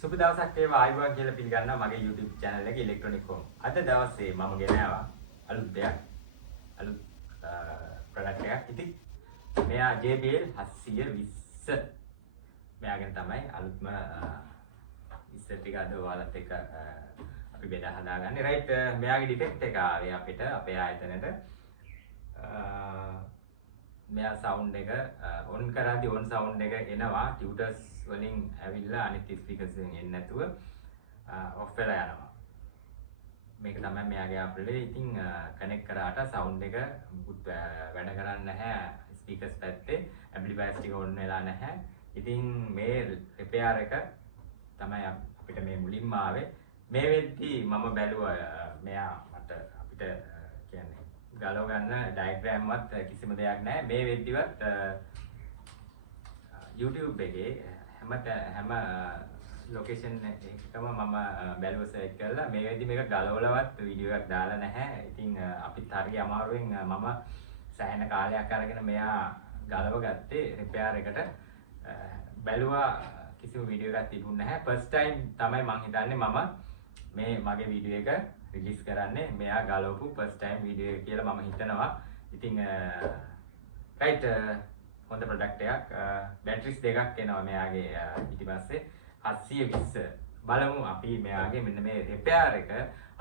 සුබ දවසක් වේවා ආයුබෝවන් කියලා පිළිගන්නවා මගේ YouTube channel එකේ ඉලෙක්ට්‍රොනික හෝම්. අද දවසේ මම ගෙන ආවා අලුත් දෙයක්. අලුත් product එකක්. ඉතින් මෙයා JBL 720. මෙයාගෙන තමයි අලුත්ම ඉස්සර ටික අද ඔයාලත් එක්ක අපි බෙදා හදාගන්නේ. right මෙයාගේ ඩිෆෙක්ට් එක ආවේ අපිට අපේ ආයතනයට. මෙයා සවුන්ඩ් එක ඔන් කරද්දී ඔන් සවුන්ඩ් එක එනවා ටියුටර්ස් වලින් ඇවිල්ලා අනිත් ස්පීකර්ස් වලින් එන්නේ නැතුව ඔෆ් වෙලා යනවා. මේක තමයි මෙයාගේ අප්ලේ. ඉතින් කනෙක්ට් කරාට සවුන්ඩ් එක වැඩ කරන්නේ නැහැ ස්පීකර්ස් පැත්තේ. ඇම්ප්ලිෆයර්ස් ටික ඔන් වෙලා නැහැ. ඉතින් මේ රිපෙයාර් එක තමයි අපිට මේ මුලින්ම ආවේ. මේ වෙද්දී මම බැලුවා මෙයා මට අපිට කියන්නේ ගලව ගන්න ඩයග්‍රෑම් වත් කිසිම දෙයක් නැහැ. මේ වෙද්දිවත් YouTube එකේ හැම ලොකේෂන් එකකම මම බැලුවා සර්ච් කරලා මේ වෙද්දි මේක ගලවලවත් වීඩියෝ එකක් දාලා නැහැ. ඉතින් අපිත් හරිය අමාරුවෙන් මම සෑහෙන කාලයක් අරගෙන මෙයා ගලව ගත්තේ රිපෙයාර් එකට. බැලුවා කිසිම වීඩියෝ එකක් තිබුණ නැහැ. ෆස්ට් ටයිම් තමයි මම හිතන්නේ මම මේ මගේ වීඩියෝ එක රිලීස් කරන්නේ මෙයා ගලවපු ෆස්ට් ටයිම් වීඩියෝ එක කියලා මම හිතනවා. ඉතින් රයිට් හොඳ ප්‍රොඩක්ට් එකක්. බැටරිස් දෙකක් එනවා මෙයාගේ පිටිපස්සේ 720. බලමු අපි මෙයාගේ මෙන්න මේ රිපෙයාර් එක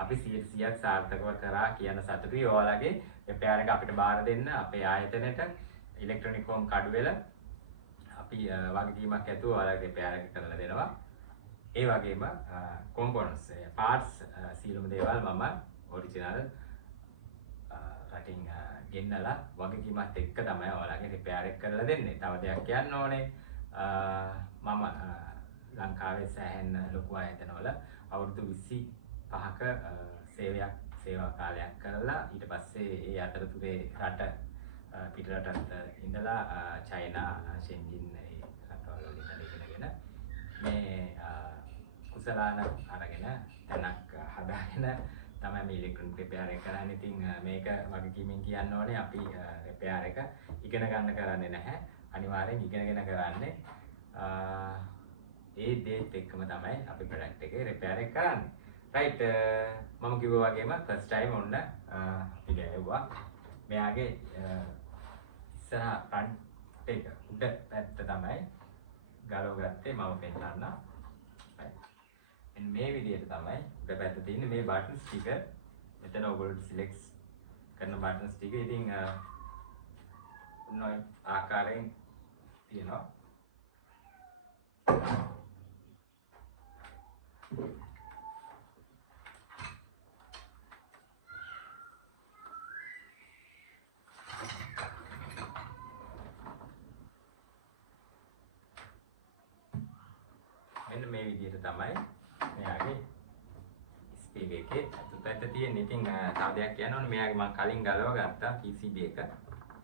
අපි 100%ක් සාර්ථකව කරා කියන සතුටුයි. ඔයාලගේ රිපෙයාර් එක අපිට බාර දෙන්න අපේ ආයතනයට ඉලෙක්ට්‍රොනික හෝම් කඩුවෙල අපි වගකීමක් ඇතුව ඔයාලගේ රිපෙයාර් එක කරලා දෙනවා. ඒ වගේම කොම්පොනන්ට්ස් පාර්ට්ස් සියලුම දේවල් මම ඔරිජිනල් රටින් ගෙන්නලා වගකීමත් එක්ක තමයි ඔයාලගේ රිපෙයාර් එක කරලා දෙන්නේ. තව දෙයක් කියන්න ඕනේ මම ලංකාවේ සෑහෙන ලොකු ආයතනවල අවුරුදු 25ක සේවා කාලයක් කරලා ඊට පස්සේ ඒ අතරතුරේ පිටරටත් ඉඳලා චයිනා ෂෙන්ජින් ඒ රටවල ඉඳලා මේ කුසලාන අරගෙන තැනක් හදාගෙන තමයි මේ ඉලෙක්ට්‍රොනික රිපෙයාර් එක කරන්නේ. ඉතින් මේක වගකීමෙන් කියන්න ඕනේ අපි රිපෙයාර් එක ඉගෙන ගන්න කරන්නේ නැහැ. අනිවාර්යෙන් ඉගෙනගෙන කරන්නේ. ඒ දේත් එක්කම තමයි අපි ප්‍රොඩක්ට් එකේ රිපෙයාර් එක කරන්නේ. රයිට් මම කිව්වා වගේම ෆස්ට් ටයිම් ඔන්න අපි ගෑවුවා. මෙයාගේ ඉස්සරහ ෆ්‍රන්ට් එක උඩ පැත්ත තමයි ගලව ගත්තේ මම පෙන්නන්න. මේ විදිහට තමයි උඩ පැත්ත තියෙන්නේ මේ බටන්ස් ටික. මෙතන ඔයගොල්ලෝ සිලෙක්ට් කරන බටන්ස් ටික. ඉතින් ඔන්න ආකාරයෙන් තියෙනවා. මෙන්න මේ විදිහට තමයි මෙයාගේ ස්පීකර් එකේ අතුපැත්ත තියෙන්නේ. ඉතින් තව දෙයක් කියන්න ඕනේ මෙයාගේ මම කලින් ගලව ගත්තා PCB එක.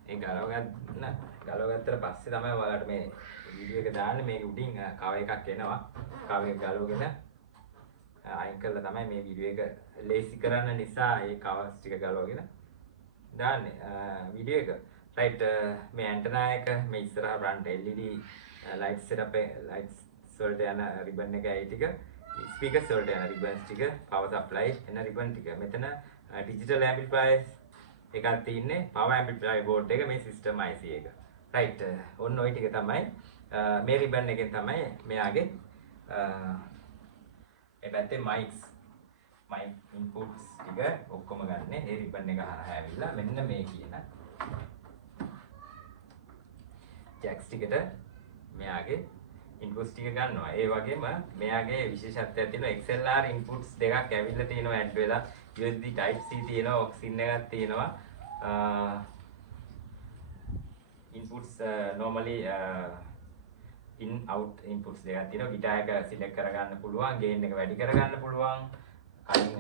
ඒ ගලව ගත්තට පස්සේ තමයි ඔයාලට මේ වීඩියෝ එක දාන්නේ. මේක උඩින් කව එකක් එනවා. කව එක ගලවගෙන අයින් කරලා තමයි මේ වීඩියෝ එක ලේසි කරන්න නිසා ඒ කවර්ස් ටික ගලවගෙන දාන්නේ වීඩියෝ එක. රයිට් මේ ඇන්ටනා එක මේ ඉස්සරහා front LED light setup lights වලට යන රිබන් එක ඒ ටික ස්පීකර්ස් වලට යන රිබන්ස් ටික පවර් සප්ලයි එන රිබන් ටික මෙතන ඩිජිටල් ඇම්ප්ලිෆයර්ස් එකක් තියෙන්නේ පවර් ඇම්ප්ලිෆයර් බෝඩ් එක මේ සිස්ටම් IC එක. රයිට් ඔන්න ওই ටික තමයි මේ රිබන් එකෙන් තමයි මෙයාගේ ඒ පැත්තේ මයික් ඉන්පුට්ස් ටික ඔක්කොම ගන්න. ඒ රිබන් එක හරහා ඇවිල්ලා මෙන්න මේ කියන ජැක්ස් ටිකට මෙයාගේ ඉන්පුට්ස් ටික ගන්නවා. ඒ වගේම මෙයාගේ විශේෂත්වයක් තියෙනවා XLR ඉන්පුට්ස් දෙකක් ඇවිල්ලා තියෙනවා ඇඩ් වෙලා. USB type C තියෙනවා, OXIN එකක් තියෙනවා. inputs normally in out inputs දෙකක් තියෙනවා. ගිටාර් එක select කරගන්න පුළුවන්, gain එක වැඩි කරගන්න පුළුවන්. කලින්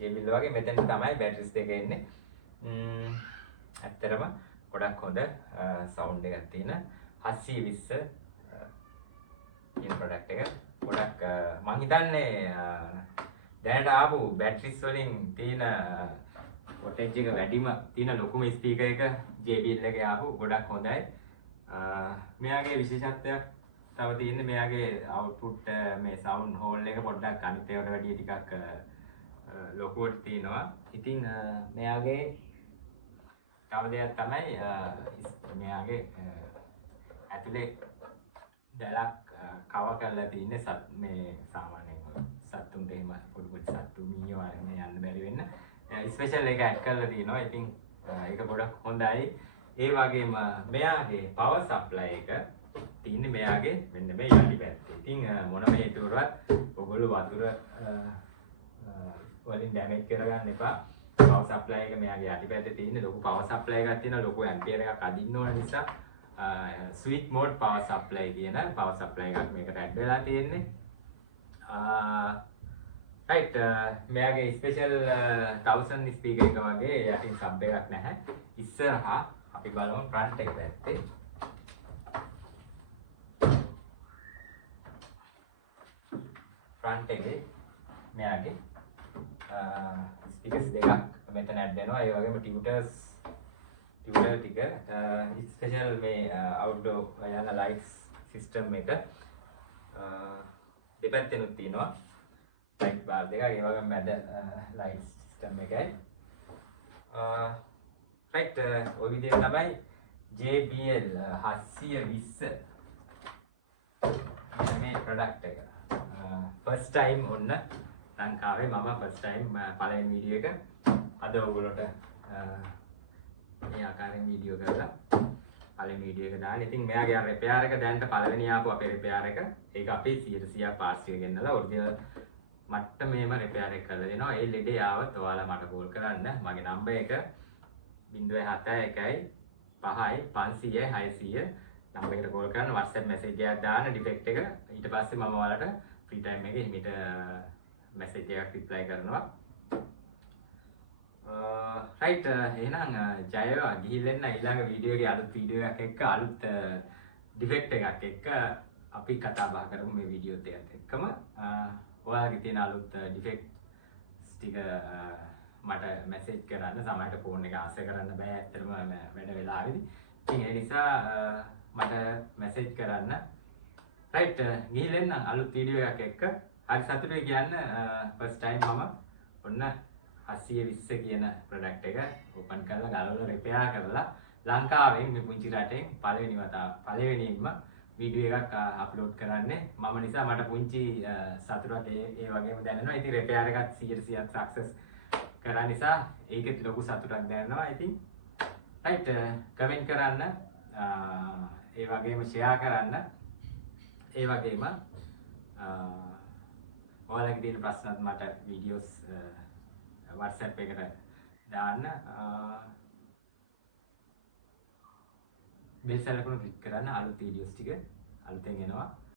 JBL වගේ මෙතෙන් තමයි batteries දෙක එන්නේ. ඇත්තටම ගොඩක් හොඳ sound එකක් තියෙන 720 කියන ප්‍රොඩක්ට් එක. ගොඩක් මං හිතන්නේ දැනට ආපු බැටරිස් වලින් තියෙන වොල්ටේජ් එක වැඩිම තියෙන ලොකුම ස්පීකර් එක JBL එකේ ආපු ගොඩක් හොඳයි. මෙයාගේ විශේෂත්වයක් තව තියෙන්නේ මෙයාගේ output මේ sound hole එක පොඩ්ඩක් අනිත් ඒවාට වැඩිය ටිකක් ලොකුවට තියෙනවා. ඉතින් මෙයාගේ තව දෙයක් තමයි මෙයාගේ ඇතුලේ දැලක් කව කරලා තියෙන්නේ මේ සාමාන්‍යයෙන් සත්තුන්ට එහෙම පොඩි පොඩි සත්තු මීයෝ වගේ යන්න බැරි වෙන්න ස්පෙෂල් එක ඇඩ් කරලා තියෙනවා. ඉතින් ඒක ගොඩක් හොඳයි. ඒ වගේම මෙයාගේ power supply එක තියෙන්නේ මෙයාගේ මෙන්න මේ යටි පැත්තේ. ඉතින් මොනම හේතුවකවත් ඔයගොල්ලෝ වතුර වලින් ඩැමේජ් කරගන්න එපා. power supply එක මෙයාගේ යටි පැත්තේ තියෙන්නේ ලොකු power supply එකක් තියෙනවා. ලොකු ඇම්පියර් එකක් අදින්න ඕන නිසා switch mode power supply කියන power supply එකක් මේකට ඇඩ් වෙලා තියෙන්නේ. right මෙයාගේ ස්පෙෂල් 1000 ස්පීකර් එක වගේ යටින් සබ් එකක් නැහැ. ඉස්සරහා අපි බලමු ෆ්‍රන්ට් එක පැත්තේ. ෆ්‍රන්ට් එකේ මෙයාගේ ස්පීකර්ස් දෙකක් මෙතන ඇඩ් වෙනවා. ඒ වගේම ටියුටර් ටික ස්පෙෂල් මේ අවුට්ඩෝර් යන ලයිට්ස් සිස්ටම් එක දෙපැත්තෙනුත් තියෙනවා. ලයිට් බාර් දෙකක් ඒ වගේම මැද ලයිට් සිස්ටම් එකයි. right ඔය විදිහට තමයි JBL 720 මේ ප්‍රොඩක්ට් එක. first time ඔන්න ලංකාවේ මම first time පළවෙනි වීඩියෝ එක අද ඔයගොල්ලෝට මේ ආකාරයෙන් වීඩියෝ කරලා පළවෙනි වීඩියෝ එක දාන්න. ඉතින් මෙයාගේ අර රිපෙයාර් එක දැන්ට පළවෙනි ආපු අපේ රිපෙයාර් එක ඒක අපි 100% පාස් එක ගෙන්නලා ඔරිජිනල් මට්ටමේම රිපෙයාර් එක කරලා දෙනවා. ඒ ලෙඩේ ආවත් ඔයාලා මට කෝල් කරන්න. මගේ නම්බර් එක 071 5යි 500යි 600 නම්බර් එකට කෝල් කරන්න. WhatsApp message එකක් දාන්න ඩිෆෙක්ට් එක. ඊට පස්සේ මම ඔයාලට ෆ්‍රී ටයිම් එකේ හිමිට message එකක් reply කරනවා. right එහෙනම් ජයවා ගිහිල්ලා ඊළඟ වීඩියෝ එකේ අලුත් වීඩියෝ එකක් එක්ක අලුත් ඩිෆෙක්ට් එකක් එක්ක අපි කතා බහ කරමු මේ වීඩියෝත් එක්කම. ඔයාලගේ තියෙන අලුත් ඩිෆෙක්ට්ස් ටික මට මැසේජ් කරන්න. සමහරට ෆෝන් එක ආසය කරන්න බෑ ඇත්තටම වැඩ වෙලාවෙදි. ඉතින් ඒ නිසා මට මැසේජ් කරන්න. right ගිහිල්ලා අලුත් වීඩියෝ එකක් එක්ක හරි සතුටුයි කියන්න. first time මම ඔන්න 720 කියන ප්‍රොඩක්ට් එක ඕපන් කරලා ගලවලා රිපෙයාර් කරලා ලංකාවෙන් මේ පුංචි රටෙන් පළවෙනිම වීඩියෝ එකක් අප්ලෝඩ් කරන්නේ මම නිසා මට පුංචි සතුටක් ඒ වගේම දැනෙනවා. ඉතින් රිපෙයාර් එකත් 100% සක්සස් කරා නිසා ඒකෙත් ලොකු සතුටක් දැනෙනවා. ඉතින් right කමෙන්ට් කරන්න ඒ වගේම ෂෙයා කරන්න. ඒ වගේම ඔයාලගේ තියෙන ප්‍රශ්නත් මට වීඩියෝස් WhatsApp එකට දාන්න. බෙල් සැලකුණු ක්ලික් කරන්න. අලුත් වීඩියෝස් ටික අලුතෙන් එනවා.